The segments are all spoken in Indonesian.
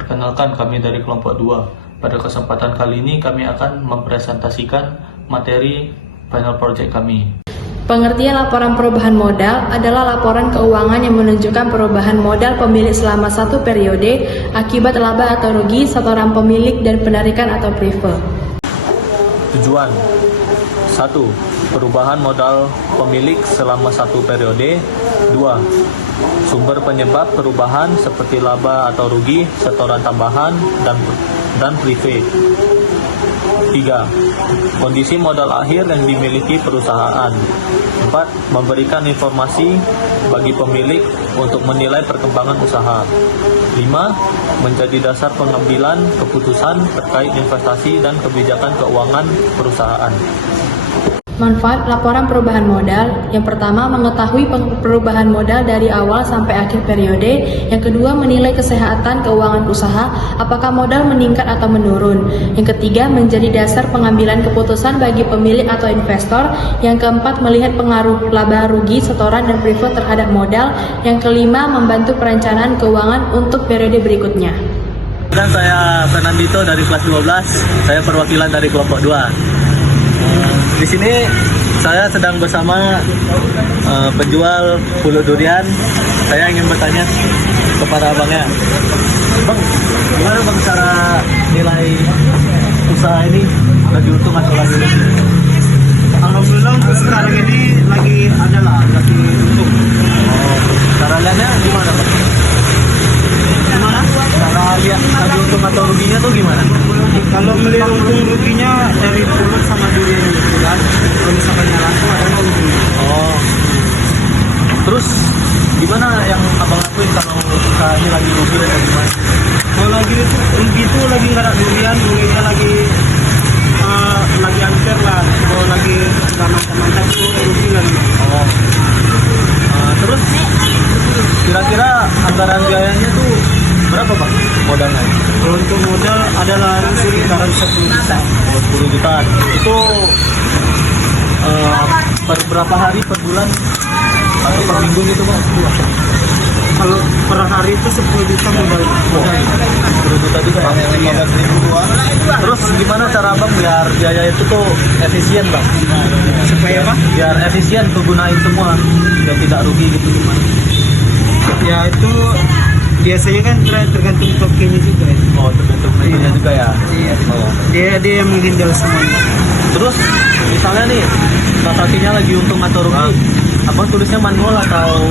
Perkenalkan, kami dari kelompok 2. Pada kesempatan kali ini kami akan mempresentasikan materi final project kami. Pengertian laporan perubahan modal adalah laporan keuangan yang menunjukkan perubahan modal pemilik selama satu periode akibat laba atau rugi setoran pemilik dan penarikan atau prive. Tujuan 1. Perubahan modal pemilik selama satu periode. 2. Sumber penyebab perubahan seperti laba atau rugi, setoran tambahan, dan prive. 3. Kondisi modal akhir yang dimiliki perusahaan. 4. Memberikan informasi bagi pemilik untuk menilai perkembangan usaha. 5. Menjadi dasar pengambilan keputusan terkait investasi dan kebijakan keuangan perusahaan. Manfaat laporan perubahan modal. Yang pertama, mengetahui perubahan modal dari awal sampai akhir periode. Yang kedua, menilai kesehatan keuangan usaha, apakah modal meningkat atau menurun. Yang ketiga, menjadi dasar pengambilan keputusan bagi pemilik atau investor. Yang keempat, melihat pengaruh laba rugi, setoran, dan prive terhadap modal. Yang kelima, membantu perencanaan keuangan untuk periode berikutnya. Dan saya Fernandito dari kelas 12, saya perwakilan dari kelompok 2. Di sini saya sedang bersama penjual pulut durian. Saya ingin bertanya kepada abangnya, Bang, gimana bang cara nilai usaha ini, lagi untung atau lagi rugi? Alhamdulillah untuk sekarang ini lagi untung. Cara lihatnya gimana bang? Gimana? Cara lihat lagi untung atau ruginya tuh gimana? Kalau melihat untung ruginya dari pulut sama durian yang bulan, kalau misalkan laku adalah untung. Oh. Terus gimana yang abang lakuin kalau usaha ini lagi rugi atau gimana? Kalau lagi rugi itu lagi nggak ada duriannya lagi angker lah. Kalau lagi nggak mantap itu rugi lagi. Oh. Terus kira-kira anggaran biayanya tuh berapa bang modalnya? Kalau untuk modal adalah sekitaran 10 juta. 10 juta. Itu per berapa hari, per bulan atau per minggu gitu bang? Kalau per hari itu 10 juta modal. 10 juta juga ya? 15.000 doang. Terus gimana cara abang biar biaya itu tuh efisien bang? Supaya apa? Biar efisien kegunain semua, biar tidak rugi gitu gimana? Ya itu biasanya kan tergantung tokonya juga ya. Oh, tergantung mesinnya juga ya? Iya. Oh. Dia yang menghandle semuanya. Terus misalnya nih transaksinya lagi untung atau rugi, abang tulisnya manual atau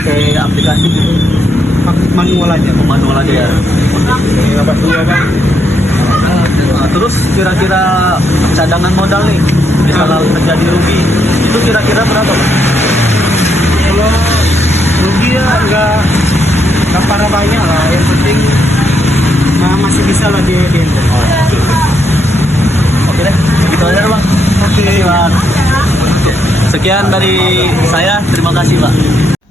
pakai aplikasi gitu? Manual aja. Oh, manual aja ya? Dapat dua bang. Nah, terus kira-kira cadangan modal nih, misalnya terjadi rugi, itu kira-kira berapa bang? Kalau rugi ya nggak parah banyak lah. Yang penting masih bisa lah dia. Oh, oke deh, gitu aja bang. Oke bang. Sekian dari saya, terima kasih pak.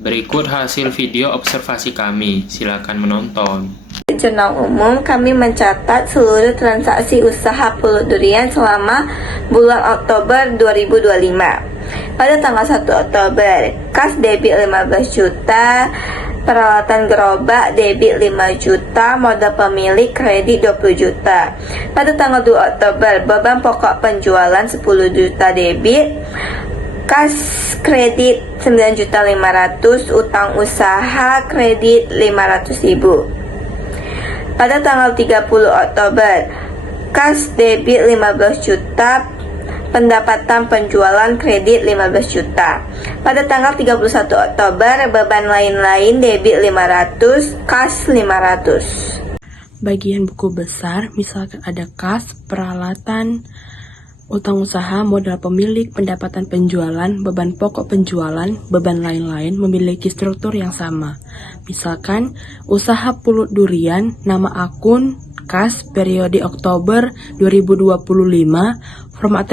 Berikut hasil video observasi kami, silakan menonton. Di jurnal umum, kami mencatat seluruh transaksi usaha pulut durian selama bulan Oktober 2025. Pada tanggal 1 Oktober, kas debit 15 juta, peralatan gerobak debit 5 juta, modal pemilik kredit 20 juta. Pada tanggal 2 Oktober, beban pokok penjualan 10 juta debit, kas kredit 9.500.000, utang usaha kredit 500.000. Pada tanggal 30 Oktober, kas debit 15 juta, pendapatan penjualan kredit 15 juta. Pada tanggal 31 Oktober, beban lain-lain debit 500, kas 500. Bagian buku besar, misalkan ada kas, peralatan, utang usaha, modal pemilik, pendapatan penjualan, beban pokok penjualan, beban lain-lain memiliki struktur yang sama. Misalkan, usaha pulut durian, nama akun, kas, periode Oktober 2025, format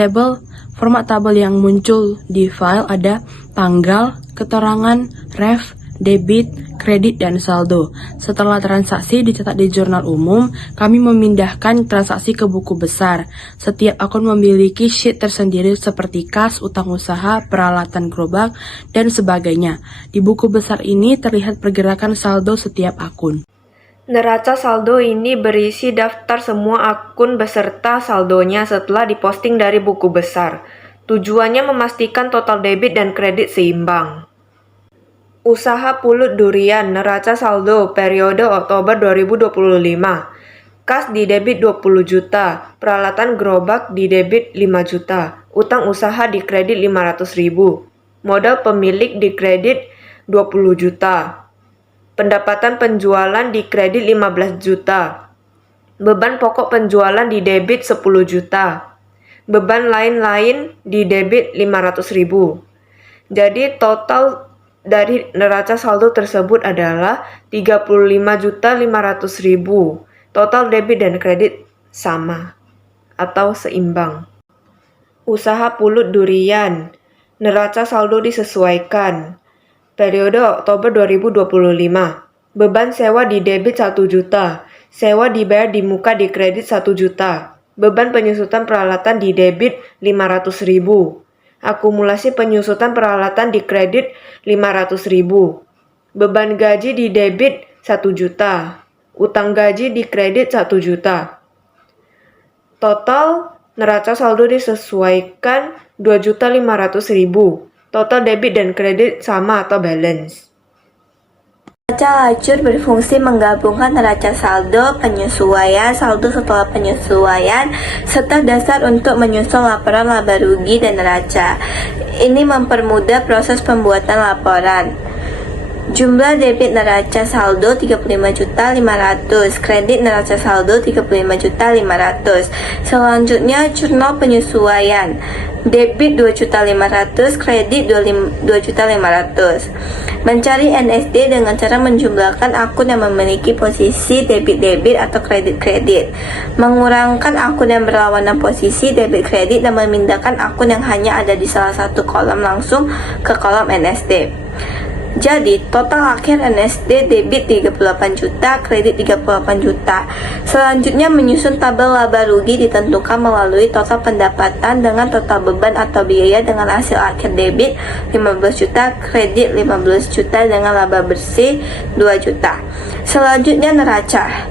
tabel yang muncul di file ada tanggal, keterangan, ref, debit, kredit, dan saldo. Setelah transaksi dicatat di jurnal umum, kami memindahkan transaksi ke buku besar. Setiap akun memiliki sheet tersendiri seperti kas, utang usaha, peralatan gerobak, dan sebagainya. Di buku besar ini terlihat pergerakan saldo setiap akun. Neraca saldo ini berisi daftar semua akun beserta saldonya setelah diposting dari buku besar. Tujuannya memastikan total debit dan kredit seimbang. Usaha Pulut Durian neraca saldo periode Oktober 2025. Kas di debit 20 juta, peralatan gerobak di debit 5 juta, utang usaha di kredit 500.000, modal pemilik di kredit 20 juta, pendapatan penjualan di kredit 15 juta, beban pokok penjualan di debit 10 juta, beban lain-lain di debit 500.000. Jadi total dari neraca saldo tersebut adalah 35.500.000. Total debit dan kredit sama atau seimbang. Usaha Pulut Durian, neraca saldo disesuaikan. Periode Oktober 2025. Beban sewa di debit 1 juta. Sewa dibayar di muka di kredit 1 juta. Beban penyusutan peralatan di debit 500.000. Akumulasi penyusutan peralatan di kredit 500.000. Beban gaji di debit 1 juta. Utang gaji di kredit 1 juta. Total neraca saldo disesuaikan 2.500.000. Total debit dan kredit sama atau balance. Neraca lacur berfungsi menggabungkan neraca saldo, penyesuaian, saldo setelah penyesuaian, serta dasar untuk menyusun laporan laba rugi dan neraca. Ini mempermudah proses pembuatan laporan. Jumlah debit neraca saldo 35.500, kredit neraca saldo 35.500. Selanjutnya jurnal penyesuaian. Debit 2.500, kredit 2.500. Mencari NSD dengan cara menjumlahkan akun yang memiliki posisi debit-debit atau kredit-kredit. Mengurangkan akun yang berlawanan posisi debit-kredit dan memindahkan akun yang hanya ada di salah satu kolom langsung ke kolom NSD. Jadi, total akhir NSD debit 38 juta, kredit 38 juta. Selanjutnya menyusun tabel laba rugi ditentukan melalui total pendapatan dengan total beban atau biaya dengan hasil akhir debit 15 juta, kredit 15 juta dengan laba bersih 2 juta. Selanjutnya neraca.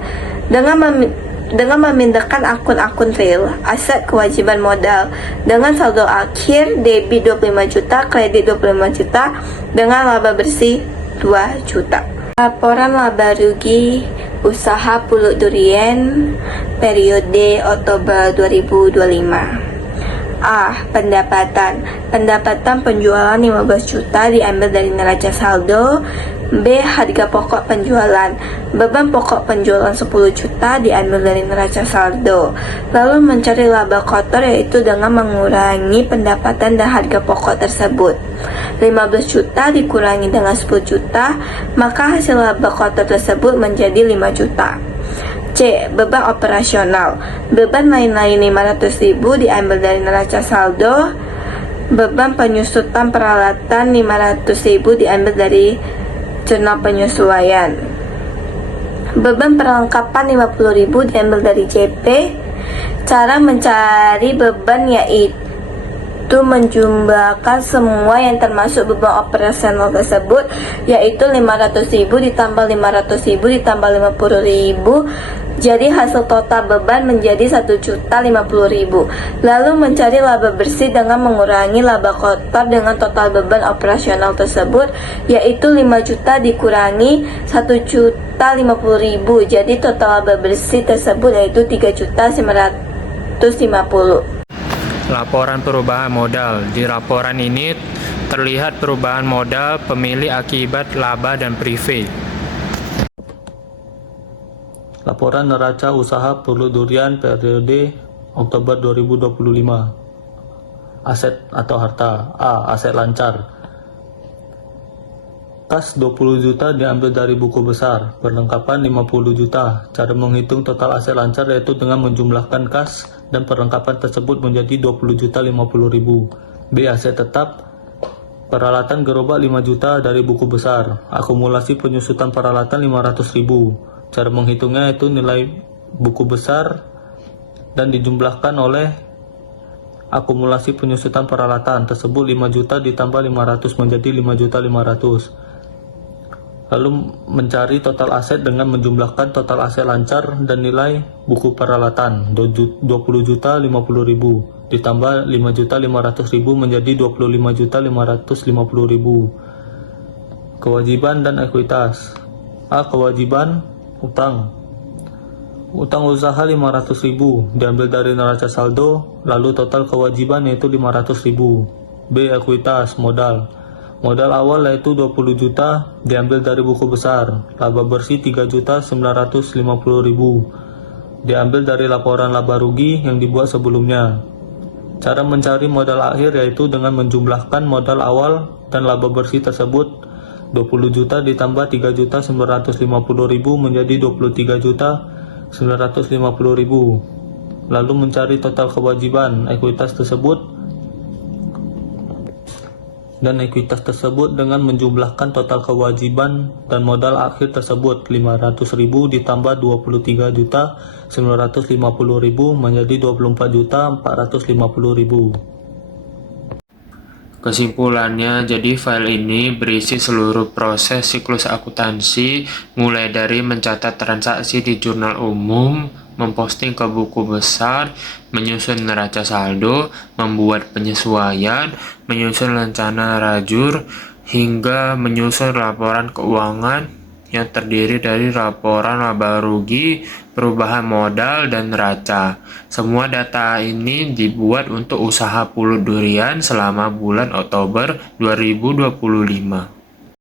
Dengan memindahkan akun-akun real, aset kewajiban modal dengan saldo akhir debit 25 juta, kredit 25 juta dengan laba bersih 2 juta. Laporan laba rugi usaha Pulut Durian periode Oktober 2025. Pendapatan penjualan 15 juta diambil dari neraca saldo. B. Harga pokok penjualan. Beban pokok penjualan 10 juta diambil dari neraca saldo. Lalu mencari laba kotor, yaitu dengan mengurangi pendapatan dan harga pokok tersebut. 15 juta dikurangi dengan 10 juta, maka hasil laba kotor tersebut menjadi 5 juta. C. Beban operasional. Beban lain-lain 500.000 diambil dari neraca saldo. Beban penyusutan peralatan 500.000 diambil dari jurnal penyesuaian. Beban perlengkapan 50.000 diambil dari JP. Cara mencari beban yaitu menjumlahkan semua yang termasuk beban operasional tersebut, yaitu 500.000 ditambah 500.000 ditambah 50.000. Jadi hasil total beban menjadi 1.050.000. Lalu mencari laba bersih dengan mengurangi laba kotor dengan total beban operasional tersebut, yaitu 5 juta dikurangi 1.050.000. Jadi total laba bersih tersebut yaitu 3.950.000. Laporan perubahan modal. Di laporan ini terlihat perubahan modal pemilik akibat laba dan prive. Laporan neraca usaha Pulut Durian periode Oktober 2025. Aset atau harta. A. Aset lancar. Kas 20 juta diambil dari buku besar. Perlengkapan 50 juta. Cara menghitung total aset lancar yaitu dengan menjumlahkan kas dan perlengkapan tersebut menjadi 20.050.000. B. Aset tetap. Peralatan gerobak 5 juta dari buku besar. Akumulasi penyusutan peralatan 500.000. Cara menghitungnya itu nilai buku besar dan dijumlahkan oleh akumulasi penyusutan peralatan tersebut 5 juta ditambah 500 menjadi 5.500.000. Lalu mencari total aset dengan menjumlahkan total aset lancar dan nilai buku peralatan 20 juta 50.000 ditambah 5.500.000 menjadi 25.550.000. Kewajiban dan ekuitas. A. Kewajiban utang. Utang usaha 500.000 diambil dari neraca saldo, lalu total kewajiban yaitu 500.000. B. Ekuitas modal. Modal awal yaitu 20 juta diambil dari buku besar, laba bersih 3.950.000 diambil dari laporan laba rugi yang dibuat sebelumnya. Cara mencari modal akhir yaitu dengan menjumlahkan modal awal dan laba bersih tersebut 20 juta ditambah 3.950.000 menjadi 23.950.000. Lalu mencari total kewajiban ekuitas tersebut dengan menjumlahkan total kewajiban dan modal akhir tersebut 500.000 ditambah 23.950.000 menjadi 24.450.000. Kesimpulannya, jadi file ini berisi seluruh proses siklus akuntansi, mulai dari mencatat transaksi di jurnal umum, memposting ke buku besar, menyusun neraca saldo, membuat penyesuaian, menyusun rencana rajur, hingga menyusun laporan keuangan yang terdiri dari laporan laba rugi, perubahan modal, dan neraca. Semua data ini dibuat untuk usaha Pulut Durian selama bulan Oktober 2025.